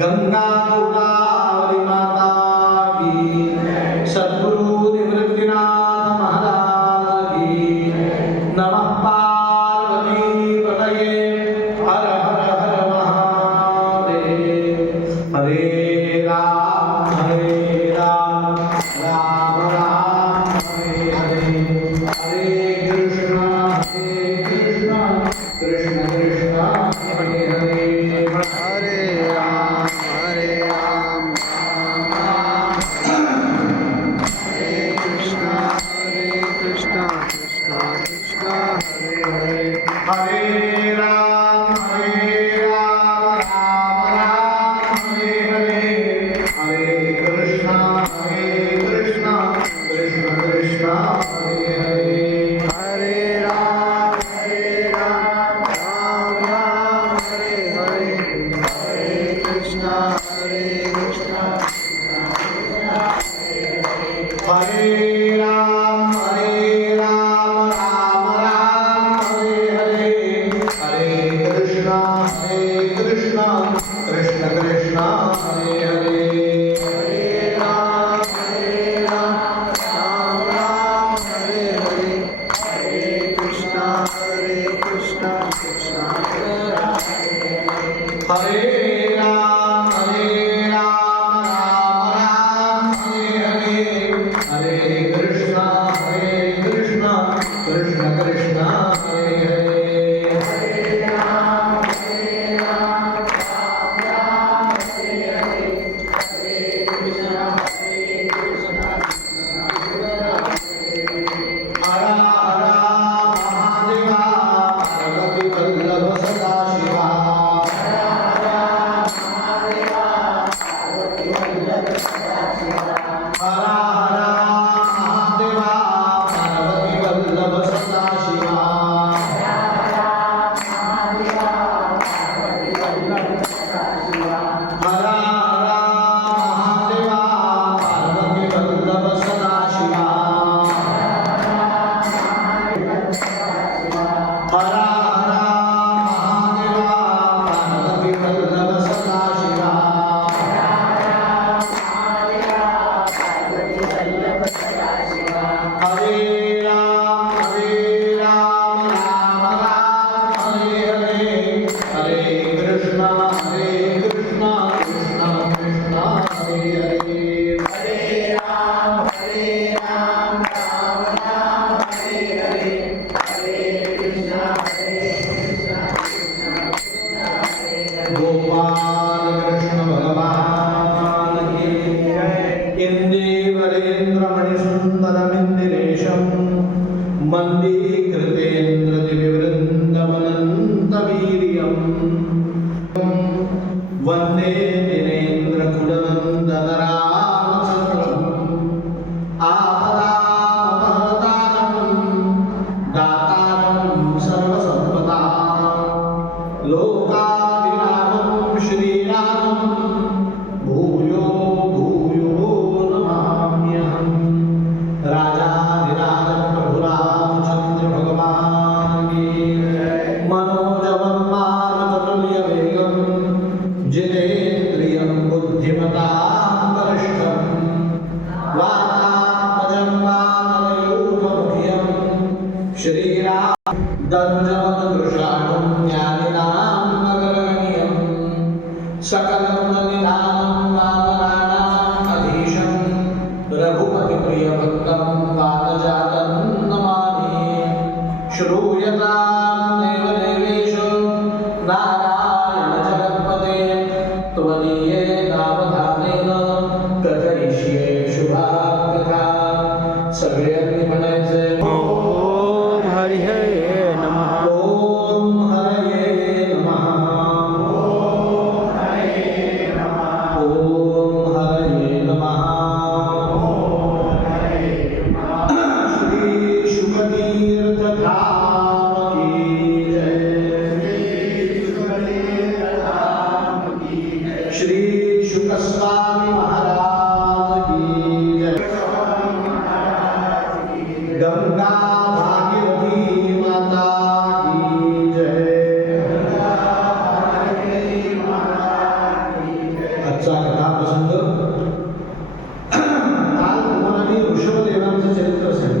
गंगा गोदावरी माता की, सद्गुरु निवृत्तीनाथ महाराज की, नमः पार्वती पतये, हर हर हर महादेव। हरे राम राम राम हरे हरे, हरे कृष्ण कृष्ण कृष्ण हरे हरे, हरे राम राम राम हरे कृष्णा कृष्णा कृष्णा हरे हरे। हरे राम राम राम हरे हरे, हरे कृष्ण कृष्ण कृष्ण हरे हरे। हरे राम राम राम हरे हरे, हरे कृष्णा कृष्णा हरे राम राम राम हरे हरे, हरे कृष्ण कृष्ण कृष्ण हरे हरे। हरे राम राम हरे हरे, हरे कृष्णा कृष्णा हरे राम राम हरे हरे, हरे कृष्ण कृष्ण कृष्ण हरे हरे। हर हर महादेवा, पार्वती वल्लभ सदाशिवा। हर हर महादेवा, पार्वती वल्लभ सदाशिवा। हर हर महादेवा, पार्वती वल्लभ सदाशिवा। हर हर महादेवा, पार्वती वल्लभ सदाशिवा। हरे राम राम राम हरे हरे, हरे कृष्ण कृष्ण कृष्ण हरे हरे। हरे राम राम राम हरे हरे, हरे कृष्ण गोपाल कृष्ण भगवान की जय। इंदीवरेन्द्र मणिसुंदरमिंदिरेशम, मन्दीकृतेन्द्र दिव्यवृन्दमनन्तवीर्यम्, वन्दे दिनेन्द्र कुलनन्दन रामचन्द्रम्, आपदामपहर्तारं दातारं सर्वसम्पदां, लोकाभिरामं श्रीरामं भूयो भूयो नमाम्यहम्। राजाधिराज प्रभु रामचंद्र भगवान की जय। मनोजवं मारुततुल्यवेगं, जितेन्द्रियं बुद्धिमतां वरिष्ठं, वातात्मजं वानरयूथमुख्यं, श्रीराम दण्डवदृशां ज्ञानिनां नगरगम्यं, सकलगुणनिधानं वानराणाम् अधीशं, रघुपतिप्रियभक्तं वातजातं नमामि। श्रूयतां देवदेवेश नारायण जगत्पते, त्वदीयेनावधानेन कथयिष्ये शुभाकथा। सगळ्यांनी म्हणायचंय ओम हरि हरे नमः। ओम हरये नमः। ओम हरये नमः। ओम हरये नमः। श्री शुकतीर्थ धाम की जय। श्री शुकस्वामी महाराज की जय। गंगा भागीरथी माता की जय। आजचा कथाप्रसंग काल तुम्हाला मी ऋषभदेवांचं चरित्र सांगितलं